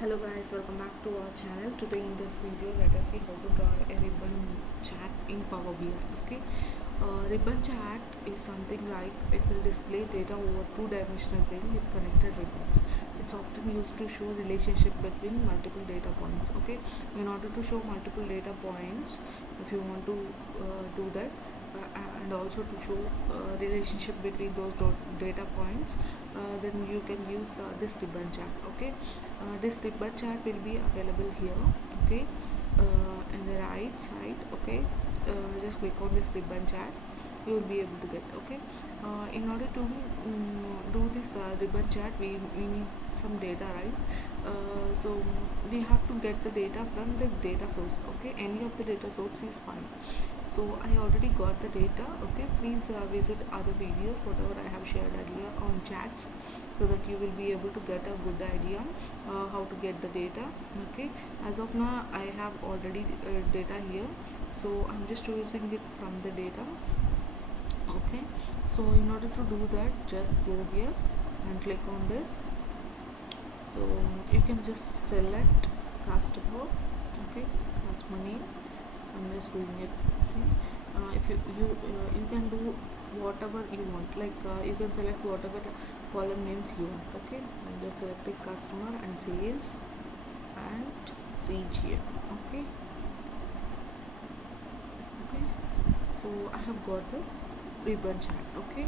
Hello guys, welcome back to our channel. Today in this video, let us see how to draw a ribbon chart in Power BI. Okay, ribbon chart is something like it will display data over two-dimensional plane with connected ribbons. It's often used to show relationship between multiple data points. Okay, in order to show multiple data points, if you want to do that, and also to show relationship between those data points, then you can use this ribbon chart. Okay, this ribbon chart will be available here. Okay, in the right side. Okay, just click on this ribbon chart, you will be able to get. Okay, in order to do this ribbon chart, we need some data, right? So we have to get the data from the data source. Okay, any of the data source is fine. So I already got the data. Okay, please visit other videos whatever I have shared earlier on chats, so that you will be able to get a good idea how to get the data. Okay, as of now I have already data here, so I'm just using it from the data. Okay, so in order to do that, just go here and click on this. So you can just select customer. Okay, customer name, I'm just doing it. Okay, if you can do whatever you want, like you can select whatever column names you want. Okay, I'm just selecting customer and sales and region. Okay, okay, so I have got the ribbon chart. Okay,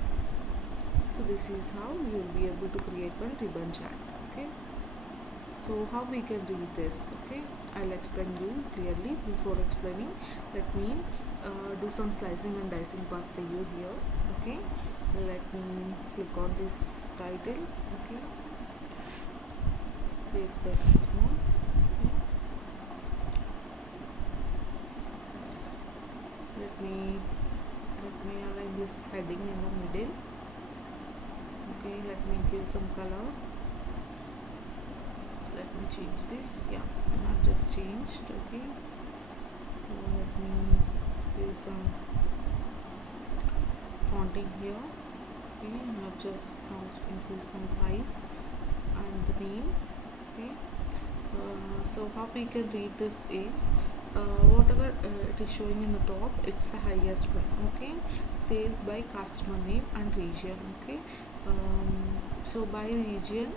so this is how you will be able to create one ribbon chart. Okay, so how we can read this? Okay, I'll explain you clearly. Before explaining, let me do some slicing and dicing part for you here. Okay, let me click on this title. Okay, see it's very small. Okay, let me align this heading in the middle. Okay, let me give some color. Let me change this. Yeah, I have just changed. Okay, so let me give some fonting here. Okay, I have just now increased some size and the name. Okay, so how we can read this is whatever it is showing in the top, it's the highest one. Okay, sales by customer name and region. Okay, so by region,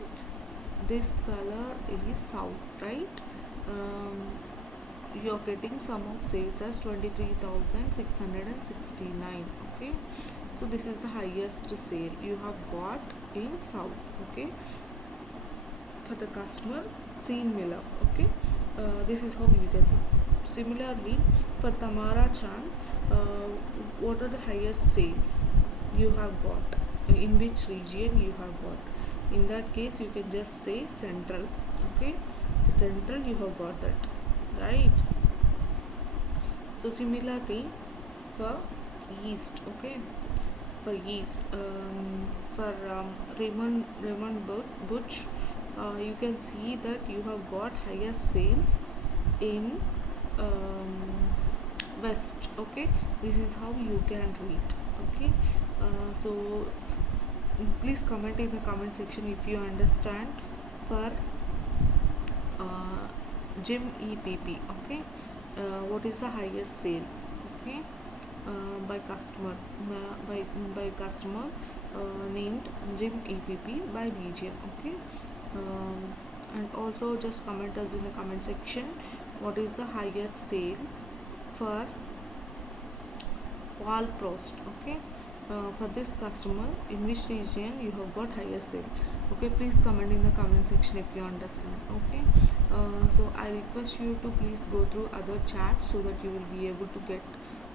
this color is south, right? You're getting sum of sales as 23,669. Okay, so this is the highest sale you have got in south. Okay, for the customer Scene Miller. Okay, this is how you can do. Similarly, for Tamara Chan, what are the highest sales you have got, in which region you have got? In that case, you can just say central. Okay, central, you have got that, right? So similarly, for east. Okay, for east, for Raymond Butch, you can see that you have got highest sales in west. Okay, this is how you can read. Okay, so please comment in the comment section if you understand. For Jim EPP. Okay, what is the highest sale? Okay, by customer, by customer named Jim EPP by region. Okay, and also just comment us in the comment section what is the highest sale for Paul Prost. Okay, for this customer, in which region you have got highest sale. Okay, please comment in the comment section if you understand. Okay, so I request you to please go through other chats so that you will be able to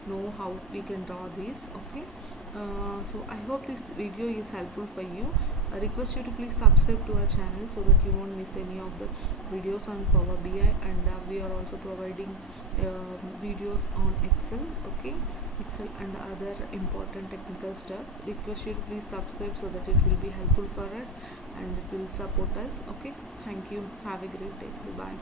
know how we can draw these. Okay, so I hope this video is helpful for you. I request you to please subscribe to our channel so that you won't miss any of the videos on Power BI, and we are also providing videos on Excel. Okay, Excel and other important technical stuff. Request you to please subscribe so that it will be helpful for us and it will support us. Okay, thank you. Have a great day. Bye bye.